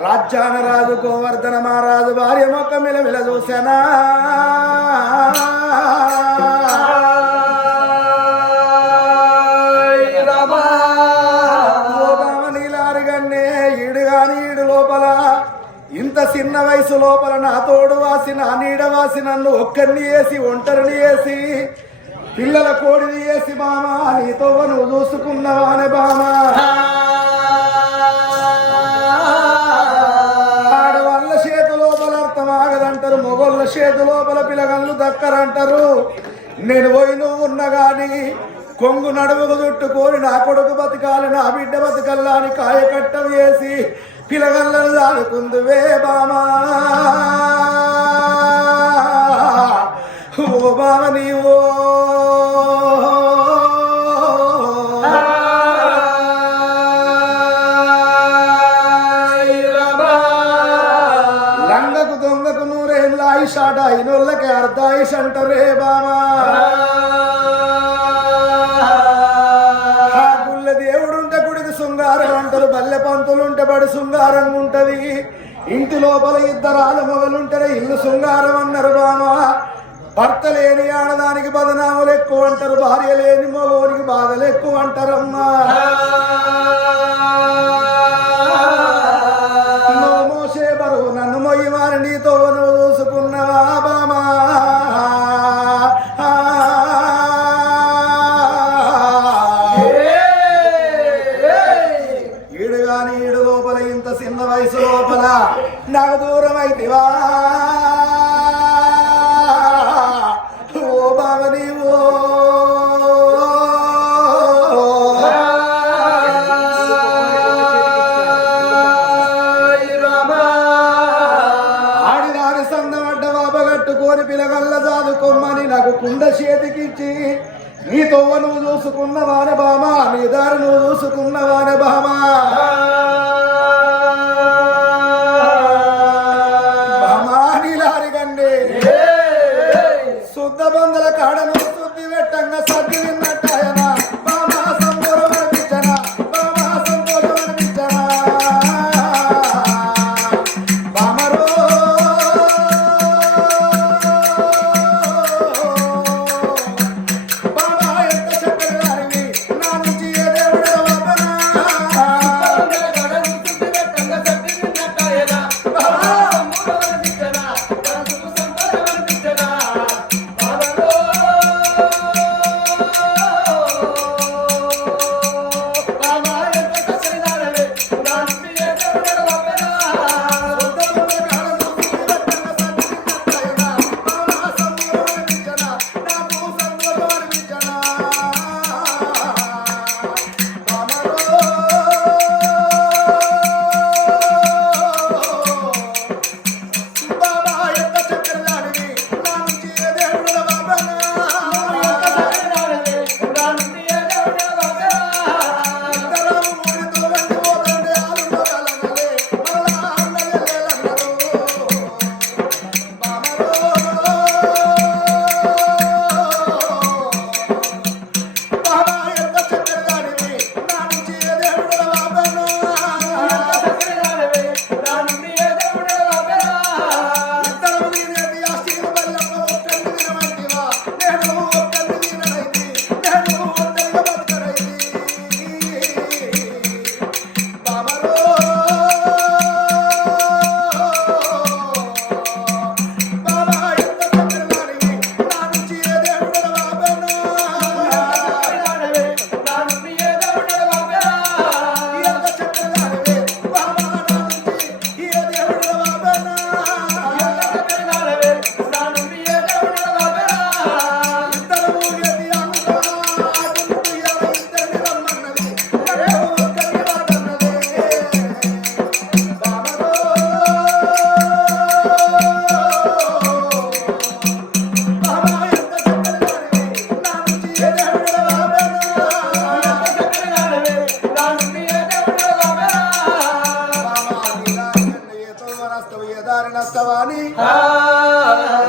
రాజ్యాన రాజు గోవర్ధన మహారాజు భార్య మొక్క మిలమిల చూసానా నీలారుగన్నే ఈడు గాని ఈడు లోపల ఇంత చిన్న వయసు లోపల నా తోడు వాసి నా నీడ వాసి నన్ను ఒక్కరిని వేసి ఒంటరిని వేసి పిల్లల కోడిని వేసి బామా నీతో నువ్వు చూసుకున్నావానే బామా ఆడవాళ్ళ చేతు లోపల అర్థమాగదంటారు మొగోళ్ళ చేతు లోపల పిల్లగళ్ళు దక్కరంటారు నేను పోయి నువ్వు ఉన్నా గాని కొంగు నడుముకు చుట్టుకొని నా కొడుకు బతకాలి నా బిడ్డ బతకల్లా అని కాయకట్టం వేసి పిల్లగళ్ళను దాడుకుందువే బామా ఓ బామ నీవో లంగకు దొంగకు నూరేళ్ళ ఆయుషాట అయినోళ్ళకి అర్ధాయుష్ అంటారే బామా దేవుడుంటే గుడికి శృంగారం అంటారు బల్లె పంతులుంటే బడి శృంగారంగా ఉంటది ఇంటి లోపల ఇద్దరు ఆలమొగలుంటే ఇల్లు శృంగారం అన్నారు బామా భర్త లేని ఆడదానికి బదనాములు ఎక్కువ అంటారు భార్య లేని మగోనికి బాధలు ఎక్కువ అంటారమ్మా నువ్వు మోసే బరువు నన్ను మొయ్యమాని నీతో నువ్వు చూసుకున్నావా బామా ఈడు గాని ఈడు లోపల ఇంత చిన్న వయసు లోపల నాకు దూరం అయితేవా పిల్లగల్ల చాదుకోమని నాకు కుండ చేతికిచ్చి నీ తొవ్వ నువ్వు చూసుకున్నవానే బామా నీ దారి నువ్వు చూసుకున్నవానే బామా బామా నీలారిగండి శుద్ధ బంధుల కాడను శుద్ధి పెట్టంగా సర్ది విన్నట్టాయన బామా సంబోరం అనిపించనా బామా సంబోరం అనిపించనా బామరో నష్టవాణి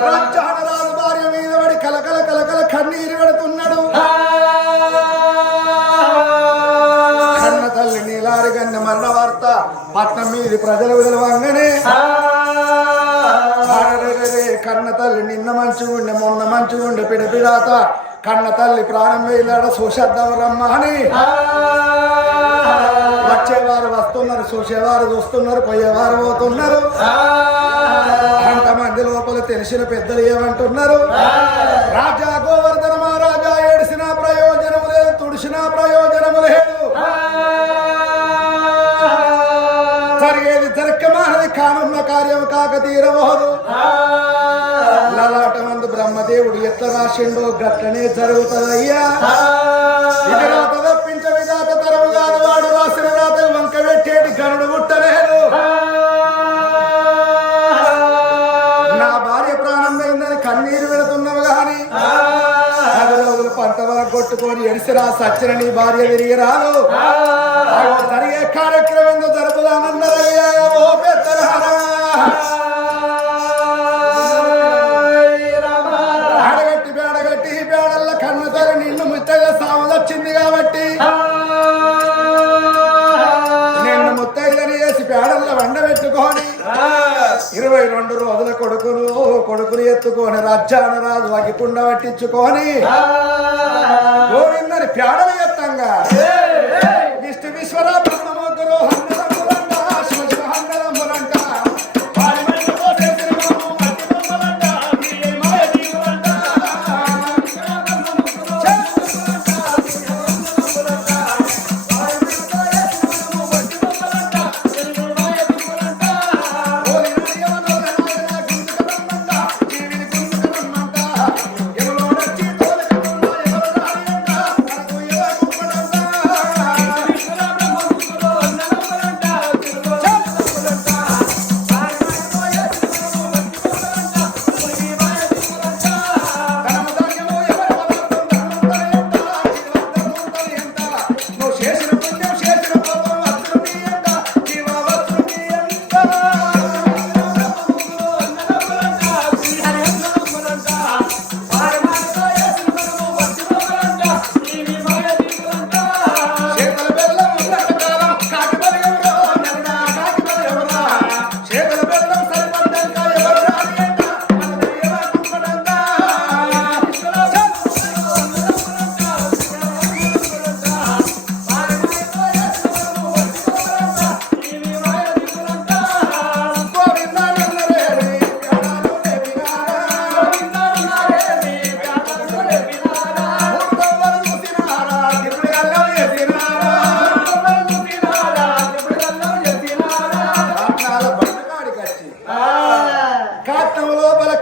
రాజ్యానరాజు భార్య మీద పడి కలకల కలకల కన్నీరు పెడుతున్నాడు. కన్న తల్లి నీలారిగన్న మరణ వార్త పట్నం మీద ఇది ప్రజలు విలువంగానే కన్న తల్లి నిన్న మంచిగుండే మొన్న మంచిగుండే పిడపిడాత కన్న తల్లి ప్రాణం వేలాడ చూసేద్దాం రమ్మ అని వచ్చేవారు వస్తున్నారు, చూసేవారు చూస్తున్నారు, పోయేవారు పోతున్నారు. అంతమంది లోపల తెలిసిన పెద్దలు ఏమంటున్నారు? రాజా గోవర్ధన మహారాజా ఏడిసిన ప్రయోజనము లేదు, తుడిసిన ప్రయోజనము లేదు, జరిగేది జరగమానది, కానున్న కార్యం కాక తీరబోదు. లలాట మందు బ్రహ్మదేవుడు ఎట్లా రాసిండో గట్లనే జరుగుతుందయ్యా. ఇది రాత తప్పించ విధాత తరము కాదు, వాడు రాసిన రాత వంక పెట్టేటి గనుడు ముట్టలేదు. నా భార్య ప్రాణం పోయిందని కన్నీరు పెడుతున్నావు గాని 10 రోజులు పంట వరకు కొట్టుకొని ఎడిసిరా సచ్చిన నీ భార్య తిరిగి రాదు. జరిగే కార్యక్రమం జరుపుదానన్నారయ్యా. ఓ పెద్దలారా, బేడగట్టి బేడల్ల కన్న తల్లి నిన్ను ముత్తగా సాము వచ్చింది కాబట్టి నిన్ను ముత్తైదని వేసి పేడల్ల వండబెట్టుకొని 22 రోజుల కొడుకుని ఎత్తుకొని రాజ్యాన రాజు అగిపుండ పట్టించుకొని గోవిందని పేడలు ఎత్తంగా విష్ణు విశ్వర బ్రహ్మముగ్గురు హన్నదమ్ములంట శివ శివ హన్నదమ్ములంట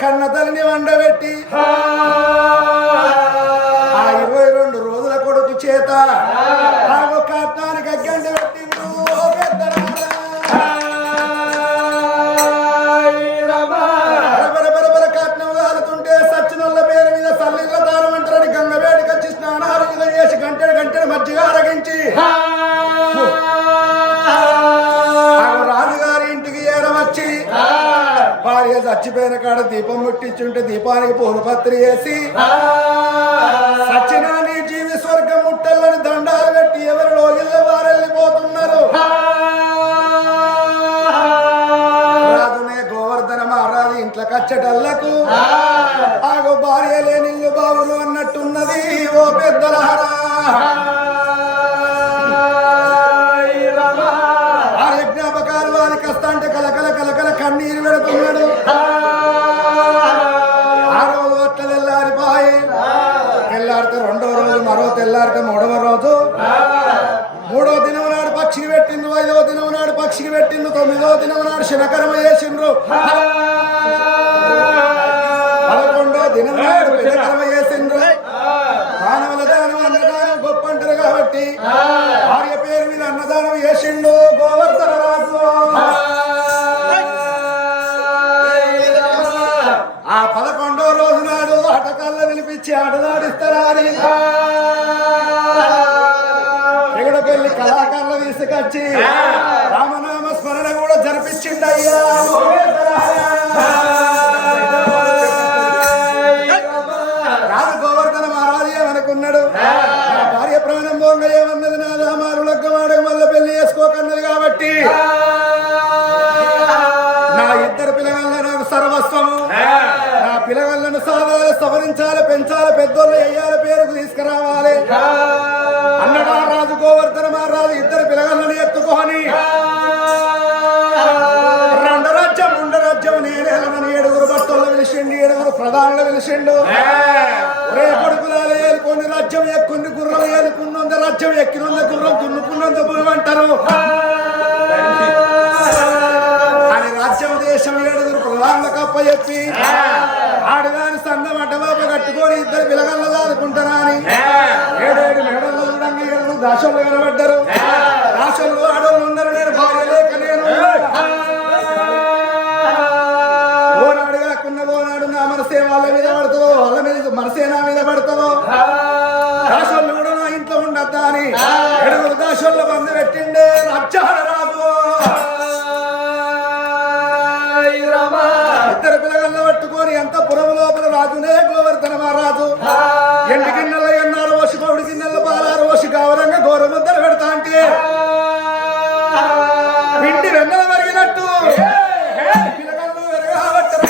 కన్న తల్లిని వండబెట్టి ఆ 22 రోజుల కొడుకు చేత కాత్నానికి అగ్గంట పెట్టిండు. బరబర కాత్నం కాలుతుంటే సచ్చినోళ్ళ పేరు మీద సల్లిళ్ళ తాళం అంటారని గంగవేడికి వచ్చి స్నానాలు చేసి గంటెడు మజ్జిగ అరగించి రాజుగారి ఇంటికి ఏరవచ్చి భార్య చచ్చిపోయిన కాడ దీపం ముట్టించుంటే దీపానికి పూలు పత్రి వేసి సచ్చినా నీ జీవి స్వర్గం ముట్టల్లని దండాలు పెట్టి ఎవరు లోగిళ్ళ వారెళ్ళిపోతున్నారు. రాజునే గోవర్ధన మహారాజు ఇంట్లో కచ్చటల్లకు ఆగో భార్య లేనిల్లు బావులు అన్నట్టున్నది. ఓ పెద్దలహరా, జ్ఞాపకాలు వారికి వస్తా అంటే కలకల కలకల కన్నీరు పెడుతున్నాడు. ఆ రోజు అట్ల తెల్లారిపోయి తెల్లారితే 2వ రోజు, మరో తెల్లారితే 3వ రోజు, 3వ దినం నాడు పక్షికి పెట్టిండ్రు, 5వ దినం నాడు పక్షికి పెట్టిండ్రు, 9వ దినం నాడు శనకర్మ చేసిండ్రు, 11వ దినం నాడు పెద్దకర్మ చేసిండ్రు. దానముల దానం అన్నదానం గొప్ప అంటారు కాబట్టి భార్య పేరు మీద అన్నదానం చేసిండు గోవర్ధన రాజు. ఆ 11వ రోజు నాడు ఆటకాళ్ళ పిలిపించి ఆటలాడిస్తారా అని ఎక్కడికెళ్ళి కళాకారులు తీసుకొచ్చి రామనామ స్మరణ కూడా జరిపించిండయ్యా. రాజు గోవర్ధన మహారాజు ఏమనుకున్నాడు? నా భార్య ప్రాణం పోంగ ఏమన్నది? నా రామారులగ్గ వాడక మళ్ళీ పెళ్లి చేసుకోకన్నది కాబట్టి పిల్లగాళ్ళను సాధాలి సవరించాలి పెంచాలి పెద్దోళ్ళు అయ్యాలి పేరుకు తీసుకురావాలి అన్నడా రాజు గోవర్ధన మహారాజు ఇద్దరు పిల్లగాళ్ళని ఎత్తుకొని రెండరాజ్యం ఉండరాజ్యం నేనేళ్ళని ఏడుగురు భక్తులు పిలిచిండు ఏడుగురు ప్రధానులు పిలిచిండు రే కొడుకులాలు ఏలుకొని రాజ్యం ఎక్కుంది గుర్రం ఏలుకున్నంత రాజ్యం ఎక్కినంత గుర్రం దున్నుకున్నంత గుర్రం అంటారు అని రాజ్యం దేశం ఏడుగురు ప్రధానులకు అప్ప చెప్పి ఆడదాని సంఘం అడ్డబాబు కట్టుకొని ఇద్దరు పిల్లగల్ల దాదుకుంటారా అని ఏడేడు మేడల్లో చూడంగా ఏడుగురు దాసోళ్ళు కనబడ్డారు దాసోళ్ళు ఆడోళ్ళు ఉన్నారు నేను భార్య లేక నేను ఓనాడు కాకుండా ఓనాడు నా మనసే వాళ్ళ మీద పడుతుందో వాళ్ళ మీద మనసే నా మీద పడుతుందో దాసోళ్ళు కూడా నా ఇంట్లో ఉండద్దా అని ఏడుగురు దాసోళ్ళు బంధు పెట్టిండే రాజ్యాల రాదు ఇద్దరు పిల్లగల్లో పట్టుకొని ఎంత పురం లోపల రాజునే గోవర్ధన మహారాజు ఎండి గిన్నెల ఎన్నారు వసి పౌడి గిన్నెల పాలారు వసి గౌరంగా గోరముద్దలు పెడతా అంటే పిండి వెన్నెల మరిగినట్టు పిల్లగల్లు వెరగబట్టరా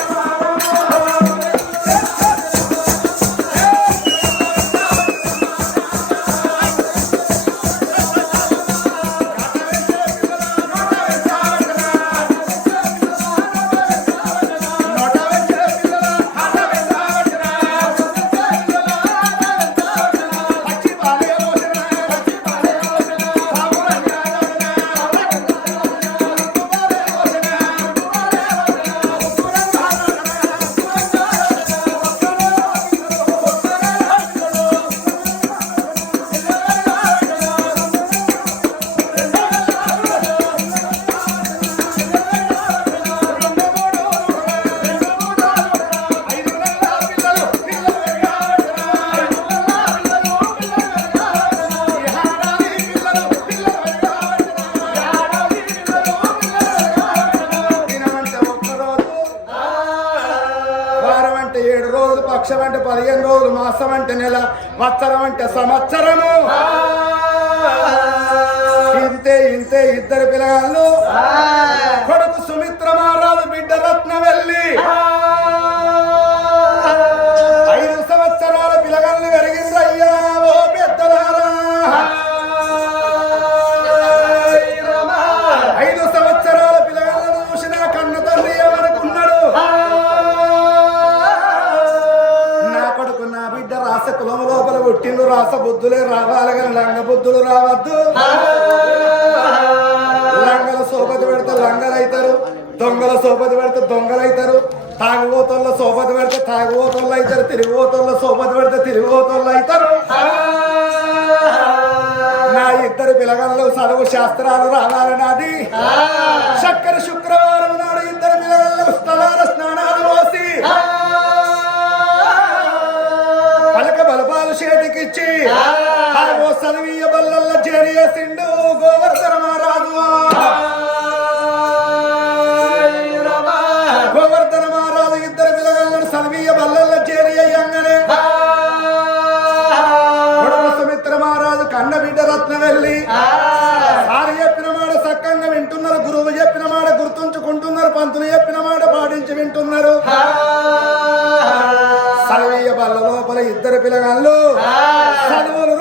పక్షం అంటే 15 రోజులు మాసం అంటే నెల వత్సరం అంటే సంవత్సరము ఇంతే ఇంతే ఇద్దరు పిల్లగాళ్ళు కొడుకు సుమిత్ర మహారాజు బిడ్డ రత్నవెల్లి 5 సంవత్సరాల పిల్లగాళ్ళని పెరిగిందయ్యా ఓ పెద్దలారా 5 సంవత్సరాల పిల్లగాళ్ళను చూసిన కన్న తండ్రి ఏమనుకున్నాడు నా బిడ్డ రాస కులం లోపల పుట్టిండు రాస బుద్ధులే రావాలి కానీ లంగ బుద్ధులు రావద్దు లంగల సోపతి పెడితే లంగలు అవుతారు దొంగల సోపతి పెడితే దొంగలు అవుతారు తాగుబోతోళ్ళ సోపతి పెడితే తాగుబోతోళ్ళు అవుతారు తిరిగిపోతోళ్ళ సోపతి పెడితే తిరిగిపోతోళ్ళు అవుతారు నా ఇద్దరు పిల్లగలు చదువు శాస్త్రాలు రావాలి నాది చక్కెర శుక్రవారం నాడు ఇద్దరు పిల్లగలు స్థలాల స్నానాలు పోసి పలక బలపాలు చేతికిచ్చి సదవీయ బల్లల్లో చేరియేసిండు గోవర్ధన మహారాజు గోవర్ధన మహారాజు ఇద్దరు పిల్లగాళ్ళను సదవీయ బల్లల్లో చేరియంగానే సుమిత్ర మహారాజు కన్న బిడ్డ రత్నవెల్లి సారి చెప్పిన మాట సక్కంగా వింటున్నారు గురువు చెప్పిన మాట గుర్తుంచుకుంటున్నారు పంతులు చెప్పిన మాట పాటించి వింటున్నారు సదవీయ బల్ల లోపల ఇద్దరు పిల్లగాళ్ళు చదువులు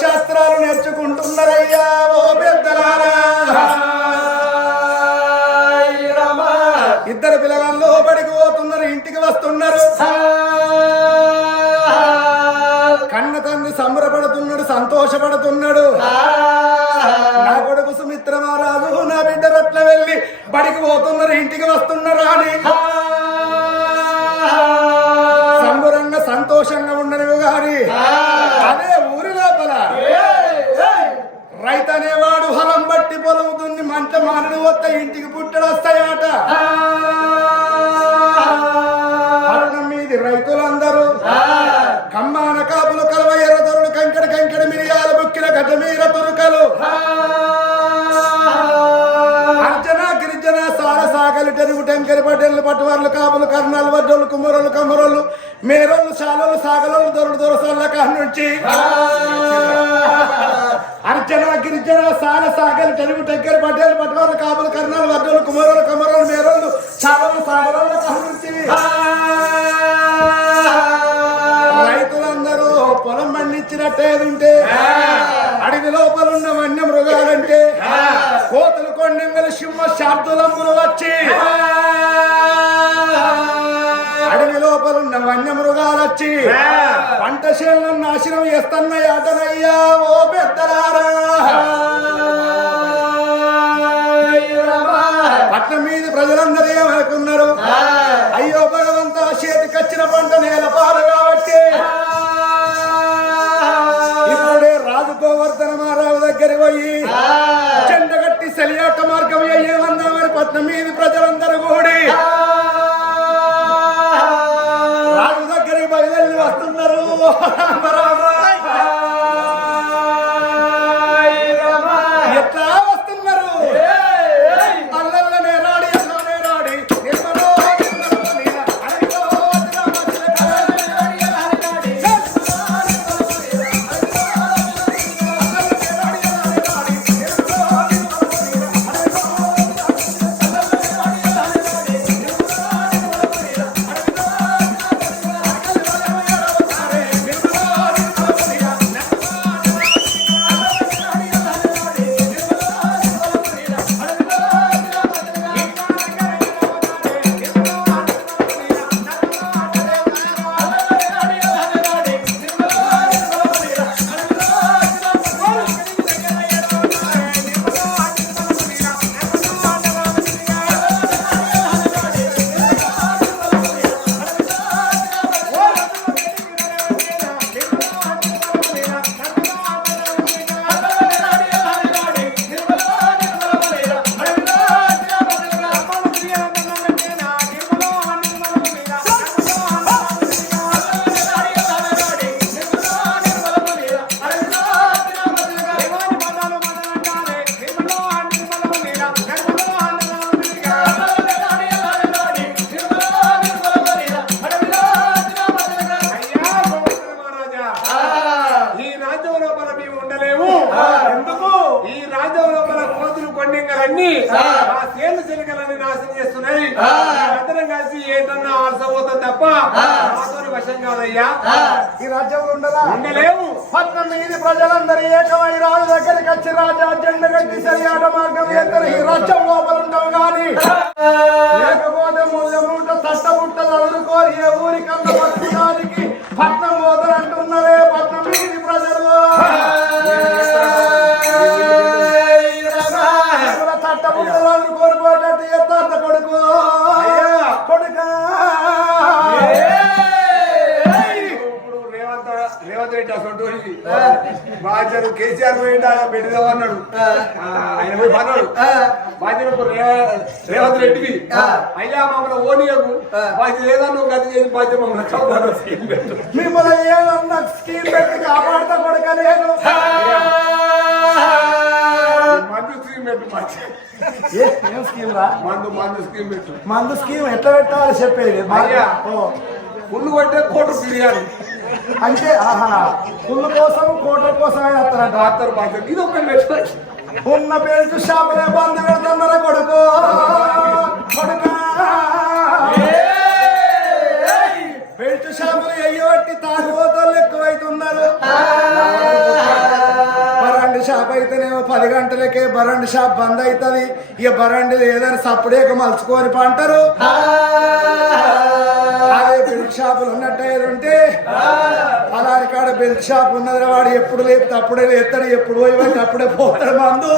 శాస్త్రాలు నేర్చుకుంటున్నారయ్యా ఓ పెద్దలారా ఇద్దరు పిల్లగాళ్ళు బడికి పోతున్నారు ఇంటికి వస్తున్నారు కన్న తండ్రి సంబరపడుతున్నాడు సంతోషపడుతున్నాడు నా కొడుకు సుమిత్ర మహారాజు నా బిడ్డ రట్ల వెళ్ళి బడికి పోతున్నారు ఇంటికి వస్తున్నారు అని సంబరంగా సంతోషంగా ఉండరు గాని అదే ఊరి లోపల రైతు అనేవాడు హలం బట్టి పొలం దున్ని మంట మానడు వస్త ఇంటికి పుట్టడు వస్తాయట పట్టణం మీది రైతులందరూ కమ్మాన కాపులు కలవ ఎర్రదొరుడు కంకడ కంకడ మిరియాల బుక్కిల గడ్డ మీర తురుకలు అర్జన గిరిజన సార సాగలి టెరుగు టెంకరి పడ్డెళ్ళు పట్టువార్లు కాపులు కర్ణాలు వడ్డోళ్ళు కుమ్మరోళ్ళు కమ్మరోళ్ళు మేరోళ్ళు శాలోళ్ళు సాగలోళ్ళు దొరుడు దొరసల్ల నుంచి అర్జన గిరిజన సార సాగలి టెరుగు టెంకరి పడ్డెళ్ళు పట్టువార్లు కాపులు కర్ణాలు వడ్డోళ్ళు కుమ్మరోళ్ళు కమ్మరోళ్ళు మేరోళ్ళు శాలోళ్ళు సాగలోళ్ళ నుంచి రైతులందరూ పొలం పండించినట్టేదుంటే అడవి లోపలున్న వన్య మృగాలంటే కోతులు కొండెంగల సింహ శాబ్దులంబులు వచ్చి అడవి లోపలున్న వన్య మృగాలు వచ్చి పంట చేలను నాశనం చేస్తున్నాయటనయ్యా ఓ పెద్దలారా పట్నం మీద ప్రజలందరూ ఏమనుకున్నారు అయ్యో భగవంత చేతికొచ్చిన పంట నేల పాలు కాబట్టి ఇప్పుడే రాజు గోవర్ధన మహారాజు దగ్గర పోయి చెండగట్టి సెలియాట మార్గం అయ్యేమన్నామని పట్నం మీద ప్రజలందరూ కూడి రాజు దగ్గరికి బయలుదేరి వస్తున్నారు ఎట్లా వస్తున్నారు అల్లల్లనే రాడి అల్లనే రాడి ఈ రాజ్యంలో ఉండదా ఉండలేవు పట్నం మీద ప్రజలందరూ ఏకమై రాజు దగ్గరికి వచ్చి రాజా జెండ కట్టి సరియాట మార్గం ఎందరు ఈ రాజ్యం లోపల ఉండవు గాని లేకపోతే మూట తట్టబుట్టలు అదురుకోరి ఏ ఊరికన్నా పట్టడానికి పట్నం పోతారంటున్నారే పట్నం మీద ప్రజలు తట్టబుట్టలు అదురుకోరి పోయేటట్టు ఎత్తాంత కొడుకు కొడుకా రేవంత్ రెడ్డి అసలు బాధ్యత కేసీఆర్ పోయింది ఆయన పెడదామన్నాడు ఆయన పోయి పన్నాడు బాధ్యత రేవంత్ రెడ్డివి అయ్యా మమ్మల్ని ఓనియకు బాధ్యత ఏదన్నా గతి చేసి బాధ్యత మమ్మల్ని మిమ్మల్ని ఏదన్నా స్కీమ్ పెట్టి కాపాడుతా కొడకలేదు మందు స్కీమ్ పెట్టు మందు స్కీమ్ పెట్టు మందు స్కీమ్ ఎట్లా పెట్టాలి చెప్పేది పుల్లు కొట్టే కోటు బిర్యానీ అంటే పుల్లు కోసం కోట్ల కోసం డాక్టర్ బాధ్యత ఇది ఒక ఉన్న పేరు షాపులే బంద్ పెడుతున్నారా కొడుకు బెల్ట్ షాపులు అయ్యబట్టి తాగుబోతలు ఎక్కువైతున్నారు బరండి షాప్ అయితేనేమో 10 గంటలకే బరండి షాప్ బంద్ అవుతుంది ఇక బరండి ఏదైనా సప్పుడేక మలుచుకొని పంటారు బెల్ట్ షాపులు ఉన్నట్టే అలాంటి కాడ బెల్ట్ షాప్ ఉన్నది వాడు ఎప్పుడు లేపితే అప్పుడే లేస్తాడు ఎప్పుడు పోయి అప్పుడే పోతాడు మందు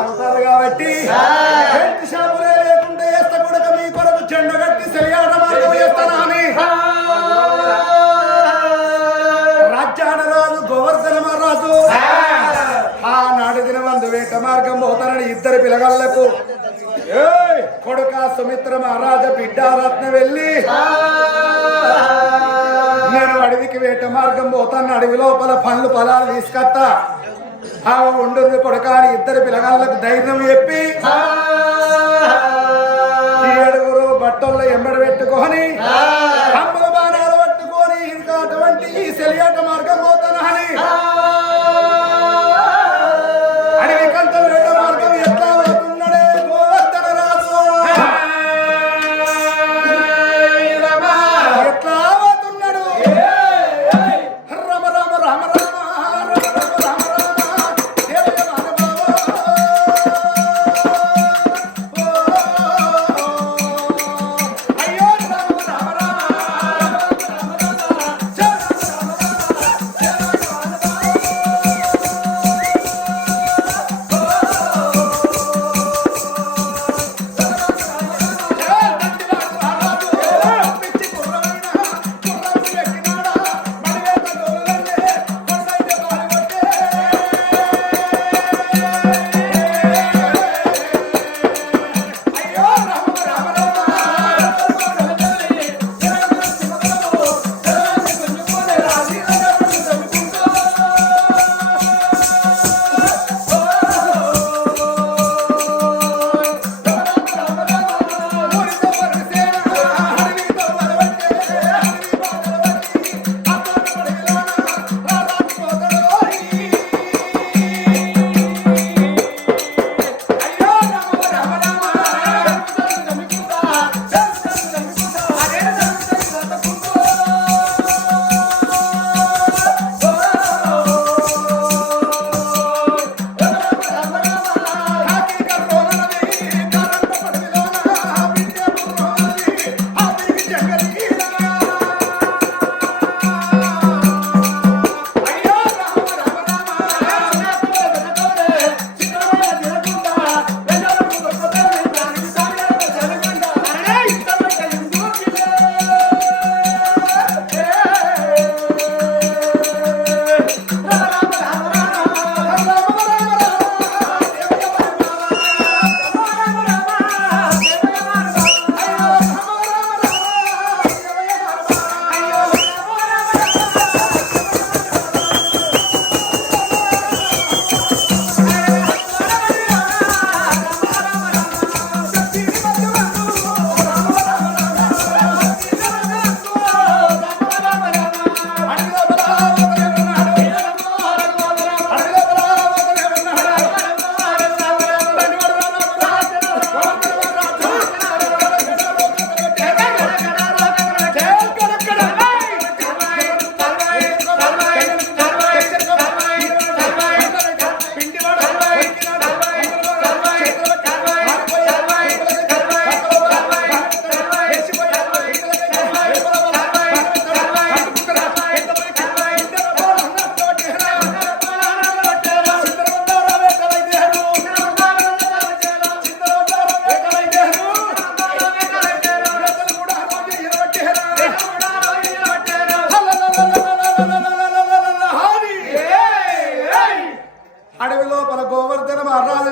అవుతారు కాబట్టి బెల్ట్ షాపులే లేకుండా వేస్తా కూడా మీ కొరకు చెండ కట్టి సెలియాట మార్గం వేస్తానా అని రాజ్యాన రాజు గోవర్ధన మహారాజు ఆనాడు దినమందు వేట మార్గం పోతానని ఇద్దరు పిల్లగాళ్లకు కొడుక సుమిత్ర మహారాజ బిడ్డ రత్న వెళ్ళి నేను అడవికి వేట మార్గం పోతాను అడవి లోపల పండ్లు పొలాలు తీసుకొస్తా ఆమె ఉంటుంది కొడుక అని ఇద్దరు పిల్లగాళ్లకు ధైర్యం చెప్పి ఈ ఏడుగురు బట్టల్లో ఎంబడి పెట్టుకొని అమ్మల బాణాలు పట్టుకొని ఇంకా అటువంటి ఈ సెలియాట మార్గం పోతాను అని అడవి కంట వేట మార్గం ఎట్లా పోతున్నాడే గోవర్ధన రాజు ఎట్లా పోతున్నాడు రమ రామ రామ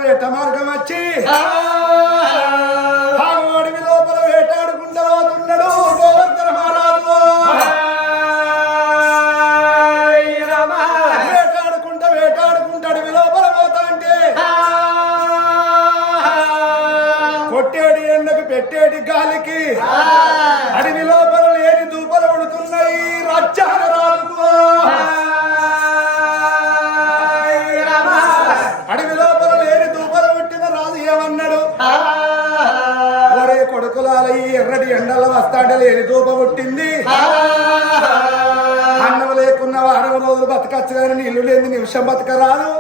వేట మార్గం వచ్చి అడవి లోపల వేటాడుకుంటూ పోతున్నాడు గోవర్ధన మహారాజు. వేటాడుకుంటూ అడవి లోపల పోతా అంటే కొట్టేటి ఎండకు పెట్టేటి గాలికి అడవి లోపల లేని దూపలు ఉడుతున్నాయి రాజ్యాల రాజుకు. అడవి లోపల లేని దూపలు పుట్టిన రాజు ఏమన్నాడు, ఒరే కొడుకులాల ఈ ఎర్రటి ఎండల్లో వస్తాంటే లేని దూప పుట్టింది, అన్నం లేకున్న వారం రోజులు బతకచ్చు కానీ నీళ్లు లేని నిమిషం బతకరాదు.